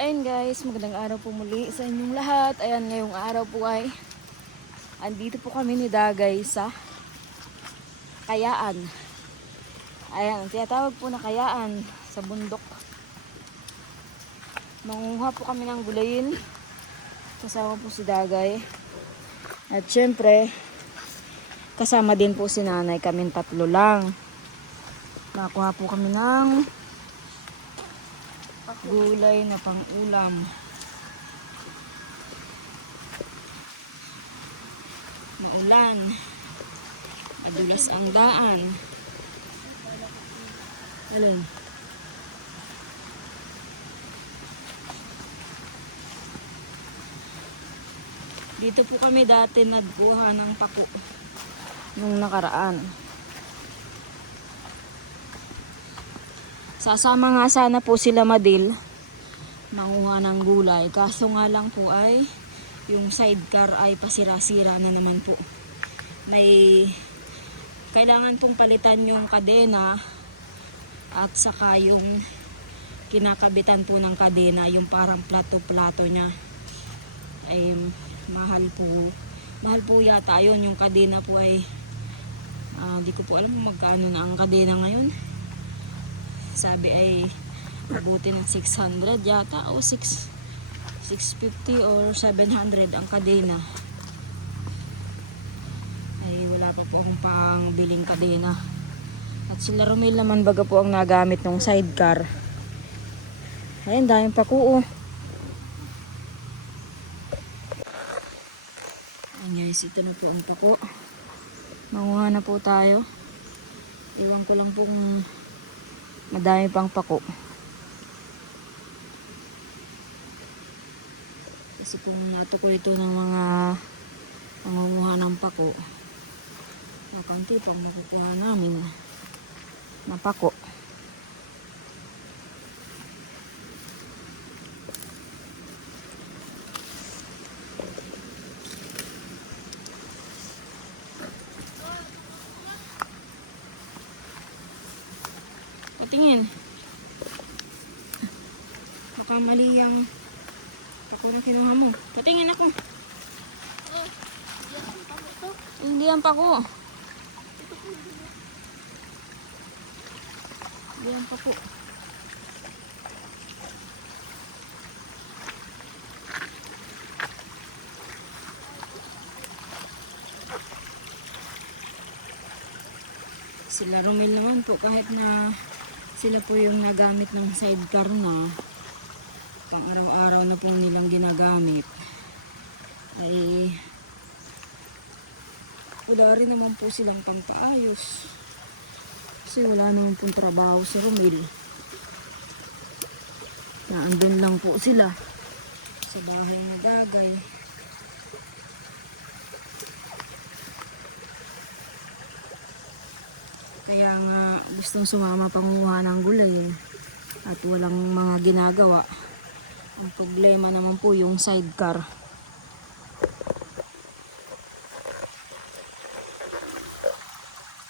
Ayun guys, magandang araw po muli sa inyong lahat. Ayan, ngayong araw po ay andito po kami ni Dagay sa Kayaan. Ayan, tinatawag po na Kayaan sa bundok. Mangunguha po kami ng gulayin. Kasama po si Dagay. At syempre, kasama din po si nanay. Kaming tatlo lang. Nakuha po kami ng gulay na pang-ulam. Maulan. Madulas ang daan. Alin? Dito po kami dati nagkuha ng pako nung nakaraan. Sasama nga sana po sila Madil manguha ng gulay. Kaso nga lang po ay yung sidecar ay pasira-sira na naman po. May kailangan pong palitan yung kadena at saka yung kinakabitan po ng kadena, yung parang plato-plato niya ay mahal po yata yun. Yung kadena po ay di ko po alam kung magkano na ang kadena ngayon. Sabi ay abuti ng 600 yata o 650 or 700 ang kadena. Ay wala pa po akong pang biling kadena. At sila Romel naman baga po ang nagamit ng sidecar. Ayun, daming pako. Ayan guys, ito na po ang pako. Manguha na po tayo. Iwan ko lang po kung madami pang pako. Kasi kung natukoy ito ng mga nangunguha ng pako, nakanti pang nakukuha namin na pako. Patingin. Baka mali yung pako na kinuha mo. Patingin ako. Hindi yan pako. Hindi yan pako. Sila Romel naman po, kahit na sila po yung nagamit ng sidecar na pang araw-araw na po nilang ginagamit, ay wala rin naman po silang pampaayos kasi wala naman pong trabaho si Romel. Naandun lang po sila sa bahay ni Dagay. Kaya nga gustong sumama panguha ng gulay at walang mga ginagawa. Ang problema naman po yung sidecar.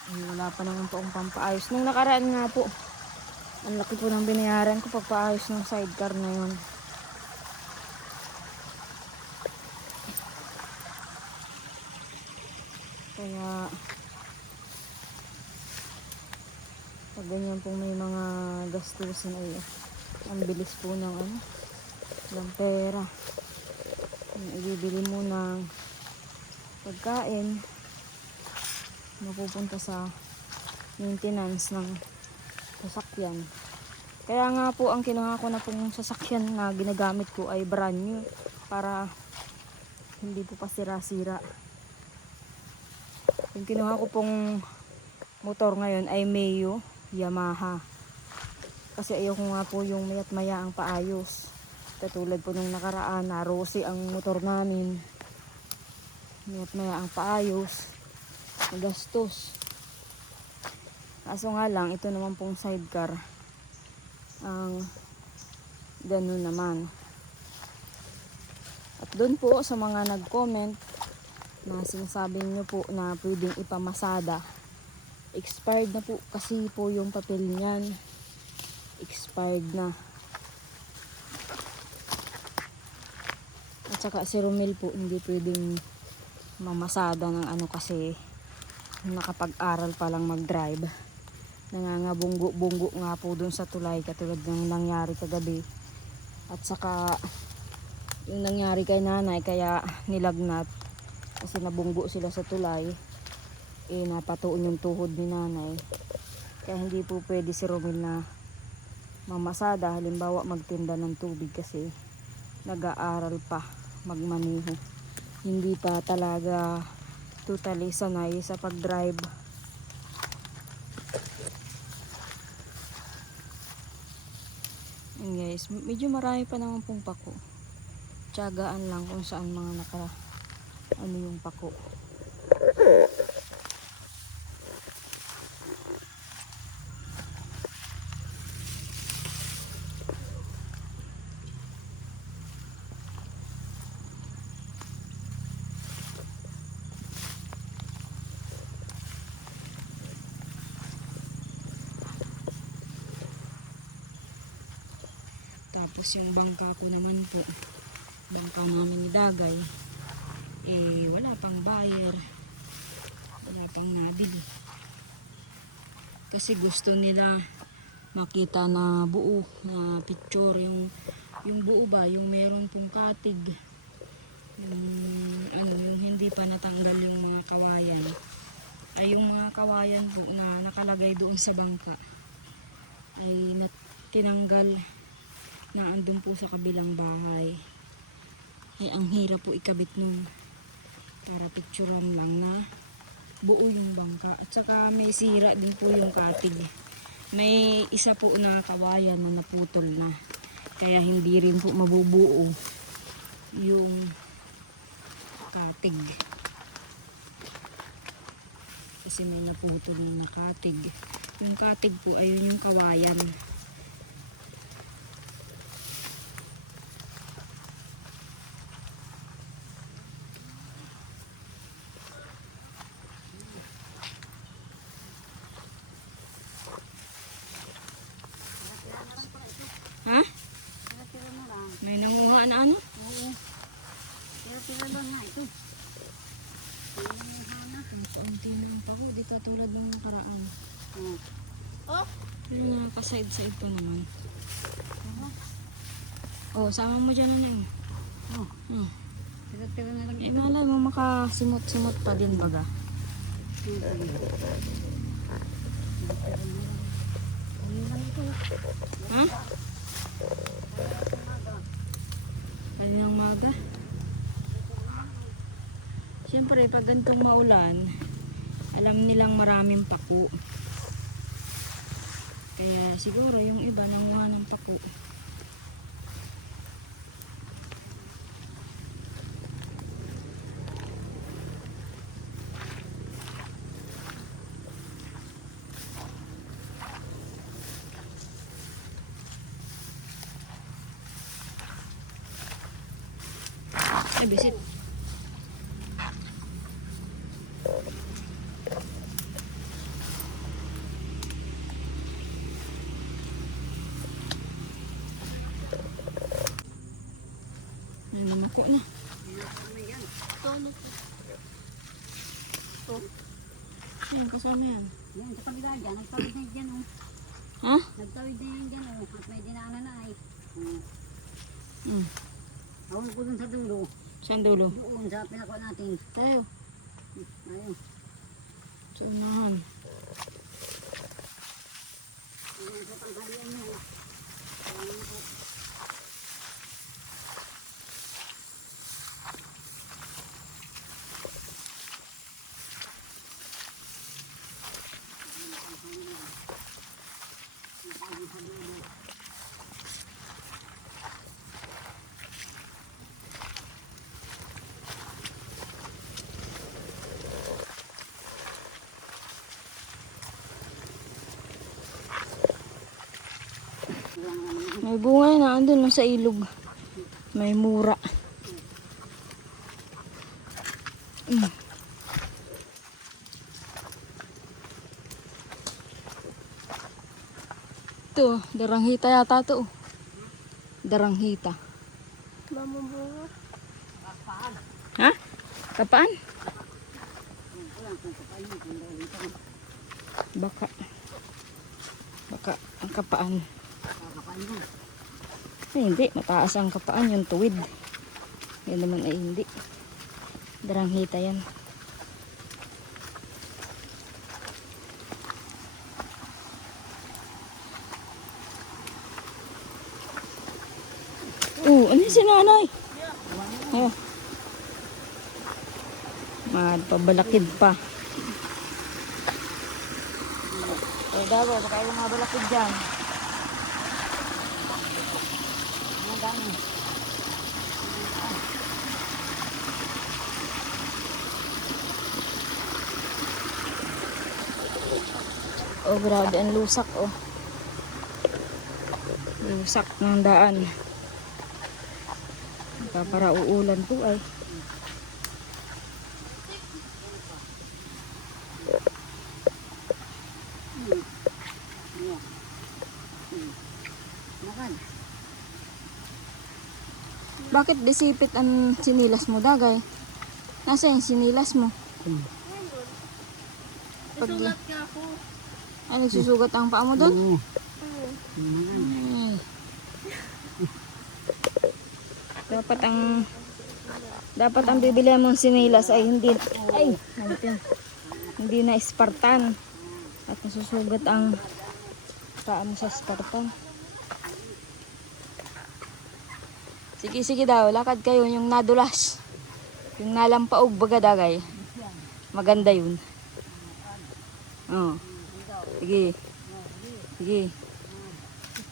Ay, wala pa naman po ang pampaayos. Nung nakaraan nga po, ang laki po ng binayaran ko pagpaayos ng sidecar na yun. Kaya pag ganyan po may mga gastusin ay ang bilis po ng pera. Ibibili mo ng pagkain, mapupunta sa maintenance ng sasakyan. Kaya nga po ang kinuha ko na pong sasakyan na ginagamit ko ay brand new para hindi po pasira-sira. Yung kinuha ko pong motor ngayon ay Meo Yamaha. Kasi ayoko nga po yung mayat maya ang paayos. Katulad po nung nakaraan na Rosy ang motor namin. Mayat maya ang paayos. Gastos. Kaso nga lang, ito naman pong sidecar. Ang ganun naman. At doon po sa mga nag-comment na sinasabing nyo po na pwedeng ipamasada, expired na po kasi po yung papel niyan. Expired na. At saka si Romel po hindi pwedeng mamasada ng ano kasi nakapag-aral pa lang mag-drive. Nangangabunggo-bunggo nga po dun sa tulay katulad ng nangyari kagabi. At saka yung nangyari kay nanay kaya nilagnat kasi nabunggo sila sa tulay. Napatuon yung tuhod ni nanay. Kaya hindi po pwede si Romel na mamasada. Halimbawa magtinda ng tubig kasi nag-aaral pa magmaneho. Hindi pa talaga totally sanay sa pag-drive. And guys, medyo marami pa naman pong pako. Tiyagaan lang kung saan mga ano yung pako. Tapos yung bangka ko naman po, bangka namin ni Dagay, wala pang buyer, wala pang nabili. Kasi gusto nila makita na buo, na picture, yung buo ba, yung meron pong katig, yung hindi pa natanggal yung mga kawayan. Ay yung mga kawayan po na nakalagay doon sa bangka, ay tinanggal na andun po sa kabilang bahay. Ay ang hirap po ikabit nun para picturean lang na buo yung bangka. At saka may sira din po yung katig. May isa po na kawayan na naputol na, kaya hindi rin po mabubuo yung katig kasi may naputol na katig. Yung katig po ayun yung kawayan. Ha? May nanguha na ano? Oo. Pero lang nga ito. Kaunti na ang pako, di katulad ng nakaraan. Oh. Pero nakaka-side-side pa naman. Oh, sama mo dyan na yun. Oh. Tira na lang ito. Malay mo makasimot-simot pa din baga. Ha? Kaninang maga? Siyempre, pag ganitong maulan, alam nilang maraming pako. Kaya siguro yung iba nanguha ng pako. Ay, bisit. Ay, namako na. Yan, kasama yan. Yan, sa kabila dyan. Nagtawid na dyan, oh. Ha? Nagtawid na yan dyan, oh. At may dinaanan na ay. Awal ko dun sa dulo. Saan dulo? Doon sa pinakuha natin. Tayo. Ayun. Sa unahan. Ayun sa tanghalian mo. May bunga na andun no, sa ilog. May mura. Ito, daranghita yata to. Daranghita. Mamabunga. Ha? Kapaan? Wala kung kapain mo. Kung dahil ito. Baka. Baka ang kapaan. Kakapain mo. Ay, hindi. Mataas ang kapaan. Yung tuwid. Yan naman ay hindi. Daranghita yan. Ano si nanay? Oh. Pabalakid pa. Dago, baka yung mga balakid dyan. Ang dami. Oh, grabe ang lusak, oh. Lusak ng daan. Para uulan po ay. Makan. Bakit disipit ang sinilas mo, Dagay? Nasa yung sinilas mo? Sulat ka ako. Ay, nagsusugat ang paa mo doon? Oo. Ay. Dapat ang bibili mong sinilas ay hindi hindi na Spartan at nasusugat ang paa mo sa Spartan. Sige daw, lakad kayo yung nadulas. Yung nalampaog baga, Dagay. Maganda yun. Oh. Sige.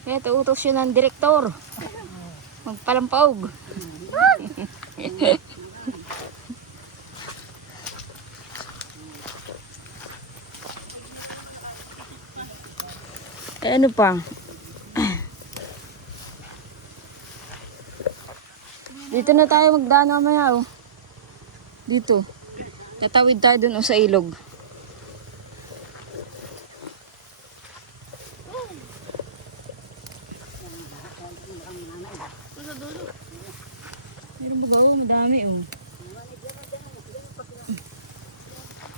Ito utos yun ng direktor. Magpalampaog. Ano pa? Dito na tayo magdaan mamaya, oh. Dito. Tatawid tayo dun, oh, sa ilog. Meron ba, oh, madami, oh.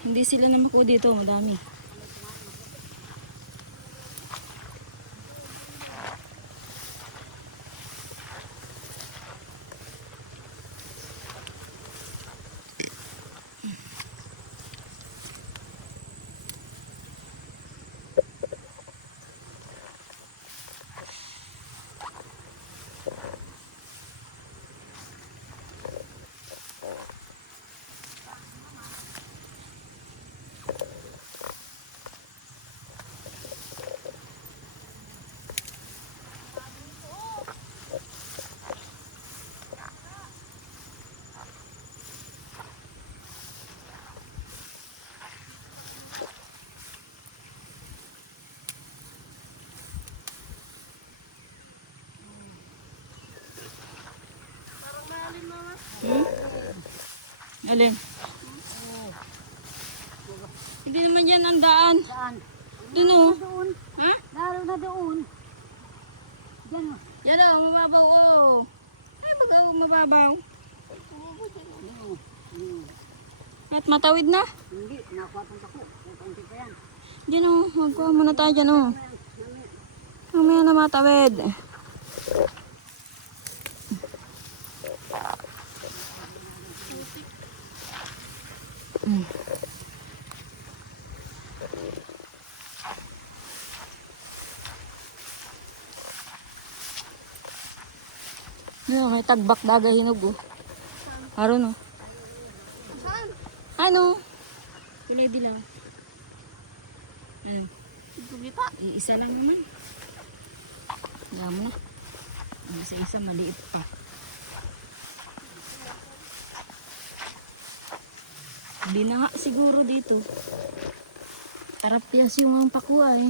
Hindi sila namako dito, madami. Alin? Hindi naman yan ang daan. Saan? Doon, oh. Doon. Ha? Laro na doon. Diyan o. Yan, oh, mababaw, oh. Ay, mababaw. At matawid na. Hindi, nakuha pang tako. Kaunti pa yan. Diyan, oh. Magkuha muna tayo dyan, oh. Mamaya na matawid. May tagbak Dagay hinog, oh. Aron, oh. Saan? Ano? Kulay dilaw. Gulita. Isa lang naman. Alam mo na. Isa-isa maliit pa. Hindi na nga siguro dito. Tarapyas yung ang pakuha, eh.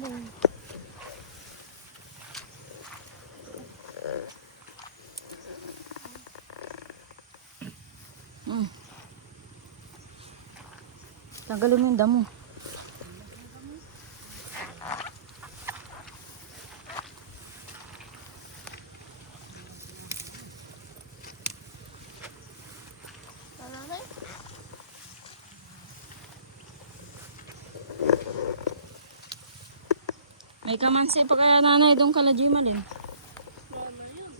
Hmm. Tanggalin mo yung damo. Wala na eh. May kamansi pa kaya nanay doon kala Jimalin. Wala na yun.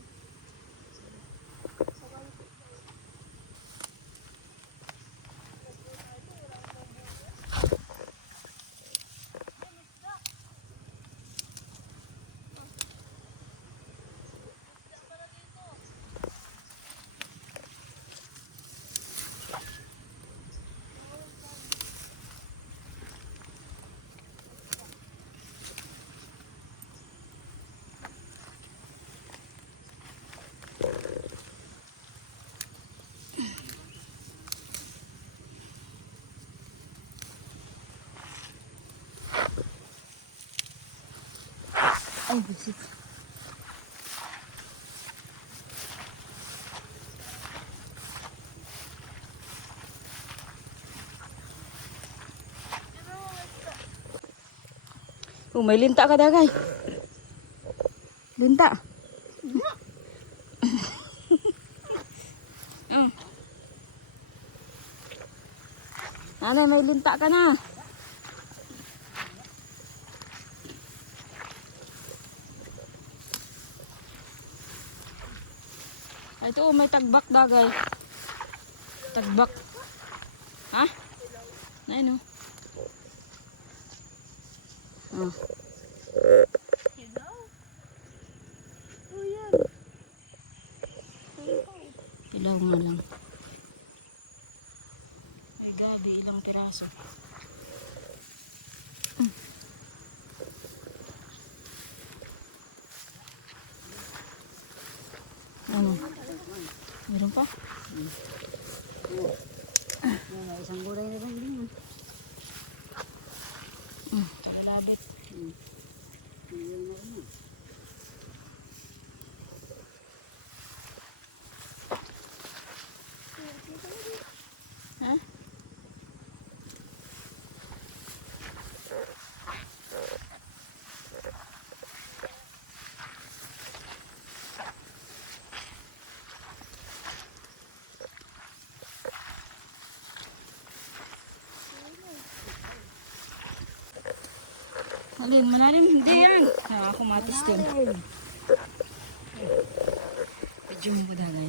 Ay, bisik. Oh, may linta ka dagay. Linta. Oh. Nanay, may linta ka na. Ay, ito, may tagbak dagay. Tagbak. Ha? Ayun, oh. Oh. Higaw. Oh, yan. Ilaw nga lang. May gabi, ilang piraso. Ano? Meron pa? May isang gulay na lang din. Talalabit. Yun na rin. Ha? Alin, malalim? Hindi yan. Nakakakumatis din. Medyo mo ko dagay.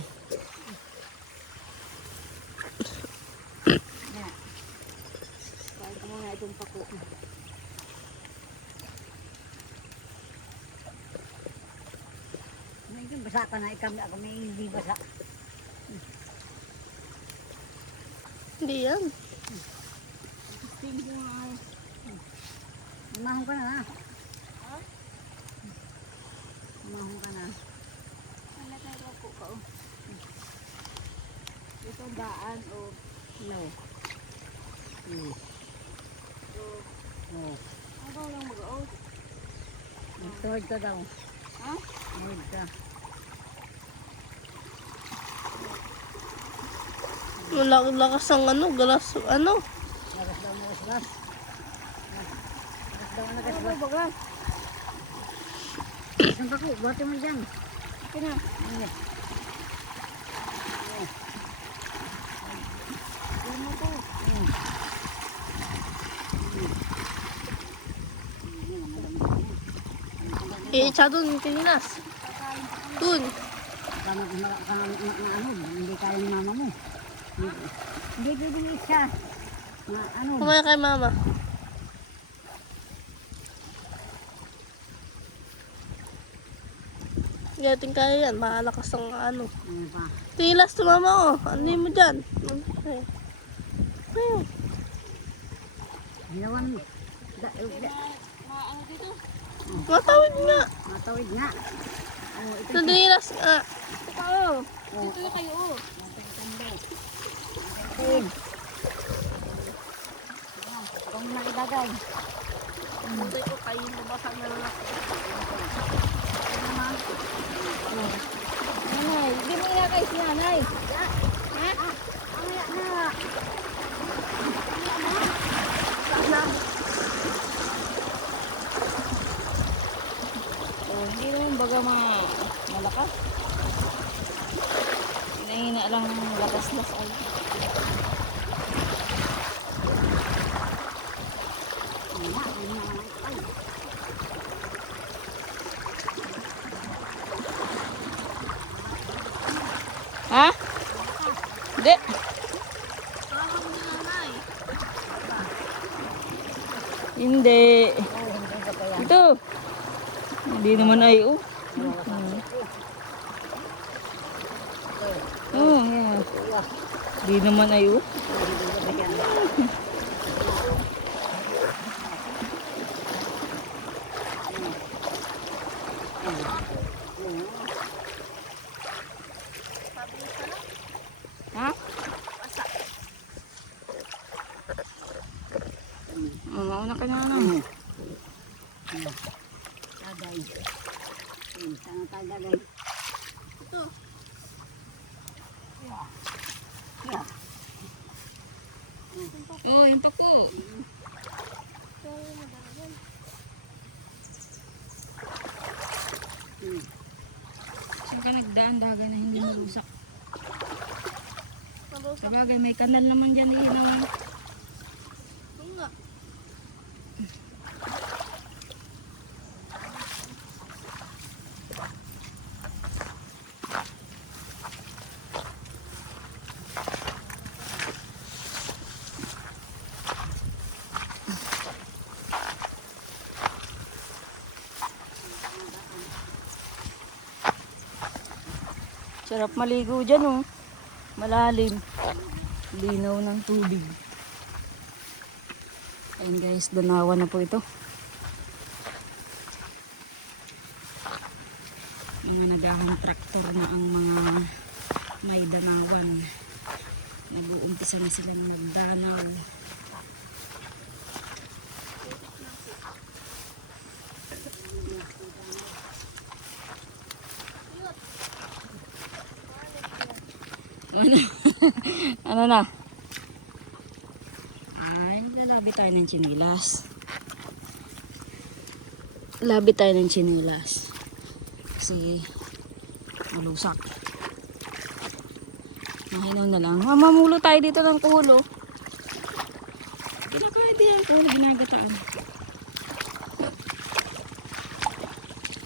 Kahit mo na itong pako. May basa ka na ikam ako may hindi basa. Hindi yan. Umahong ka na ha. Umahong ka na. Wala tayo ako ka o. Ito daan o. No. No. Ako lang mag-out. Nagtuhod ka daw. Ha? Nagtuhod ka. Lakas ang ano, galas, ano. Nagas daw, nagas. Nagas daw, nagas. Ano ba? Isang pako, buhatin mo dyan. Ito na. Ano mo to? Iitsa dun, Pilinas. Dun. Kama na ano, hindi kaya ni mama mo. Hindi bibili siya. Na ano, Kumaya kay mama. Gating kaya yan, mahalakas ang ano. ano pa. Tilas to mama, oh. Ano mo dyan? Ay. Ayun. Ginawan mo. Ano dito? Matawid nga. Matawid nga. Oh, ito. Nadilas nga. Ito o. Dito na kayo o. Ito. Kung na ilagay. Buti ko kayo nabasag na lang ako. Nanay, hindi mo inakay si nanay. Mamaya na. Oh, hindi naman baga malakas. Hinahina lang ng lakas-las ay. Ha? Hindi. Tawag ni nanay. Hindi. Ito. Hindi naman ay oh, yeah. Hindi naman ay Ha? Oh, mauna ka na ano. Tagay. Saan tagay? Ito. Oh, yung pako. Saan ka nagdaan-daga na hindi marusak? Nabusak. Sabagay, may kanal naman dyan eh. Naman. Oo nga. Sarap maligo dyan oh. Malalim. Linaw ng tubig. Ayun guys, danawa na po ito. Mga nagahang traktor na ang mga may danawan. Nag-uumpisa na sila ng magdanaw. Ano na? Ay, lalabi tayo ng chinilas. Labi tayo ng chinilas. Kasi malusak. Mahinaw na lang. Mamulo tayo dito ng kulo. Kinakain din ang kulo, ginagataan.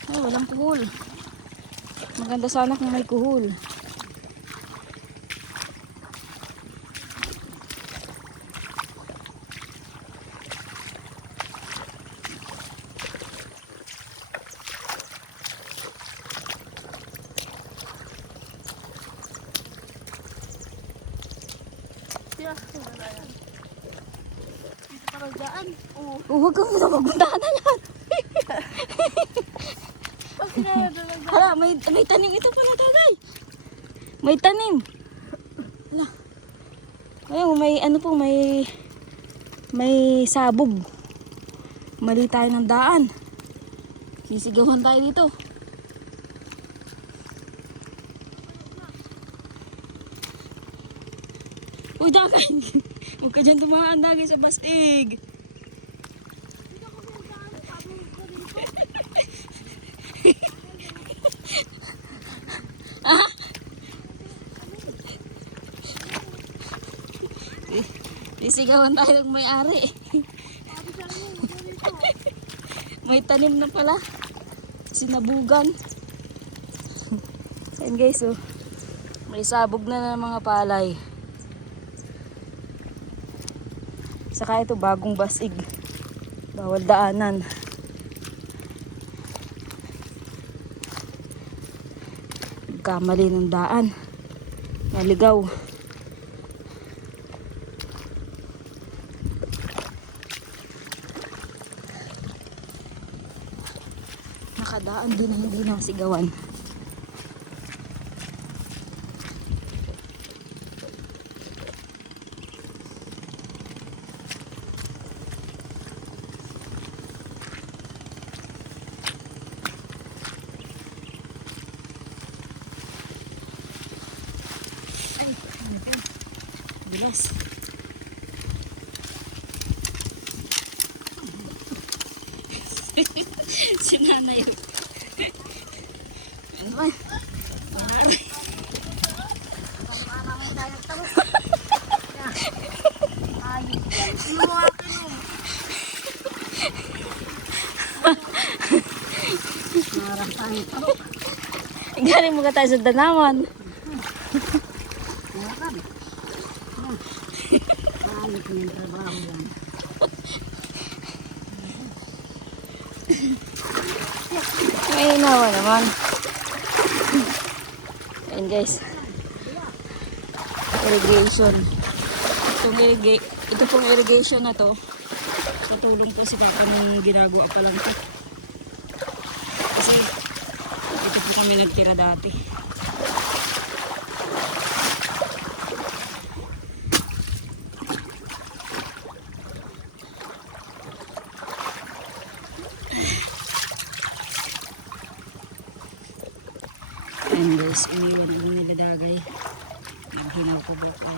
Ay, walang kuhol. Maganda sana kung may kuhol. Siya, wala yan. Dito pa daan. Oo. Oh, huwag kang magpuntahan na yan. Kasi na lang. Hala, may tanim ito pala tagay. May tanim. Hala. Ayun, may ano po, may sabog. Mali tayo ng daan. Sisigawan tayo dito. Uy, dagay. Huwag ka dyan dumaan, dagay sa basig. Ah? Sisigawan tayo ng may-ari. May tanim na pala. Sinabugan. Ayan guys, oh. May sabog na ng mga palay. Saka ito bagong basig. Bawal daanan. Kamali ng daan. Naligaw. Nakadaan din na hindi nasigawan. Dulas. Si nanay yun. Ano ba? Manari. Narasan ito. Galing mo ka tayo sa Danawan. Narasan. Ayos yung trabaho yan. May hinawa naman. Ayan guys. Irrigation. Ito pong irrigation na to. Katulong po si Papa nung ginagawa pa lang ito. Kasi ito po kami nagtira dati. Ayan guys, iniwan lang nila dagay. Naghinaw ko po pa.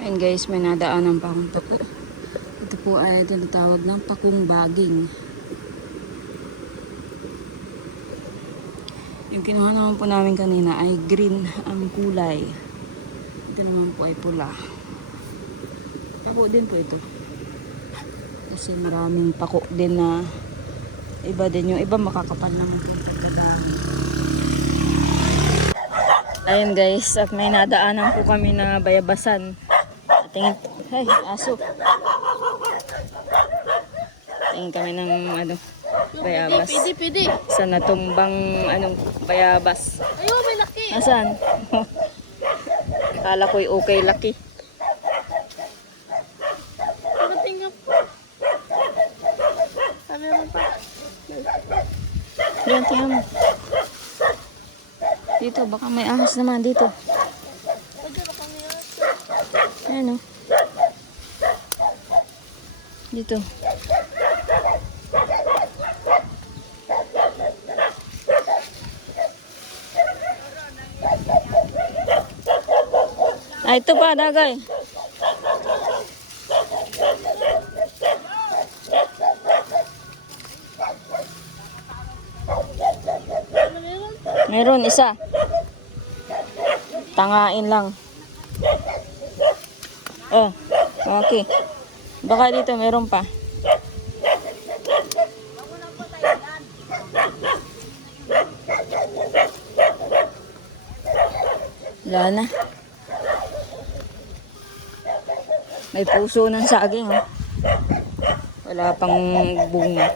Ayan guys, may nadaanan pa akong pako. Ito po ay tinatawag ng pakong baging. Yung kinuha naman po namin kanina ay green ang kulay. Ito naman po ay pula. Pako din po ito. Kasi maraming pako din na iba din. Yung iba makakapal naman po pagkadami. Ayun guys, at may nadaanan po kami na bayabasan. Tingin, ay, aso. Tingin kami ng ano, bayabas. Pidi. Sa natumbang anong bayabas. Ayun, may laki. Nasaan? Kala ko'y okay laki. Tingnan po. Meron pa. Yan, tingnan mo. Dito, baka may ahas naman dito. Ayan o. Dito. Ah, ito pa, dagay. Meron isa. Tangain lang. Oh, okay. Baka dito meron pa. Wala na. May puso ng saging, oh. Wala pang bunga.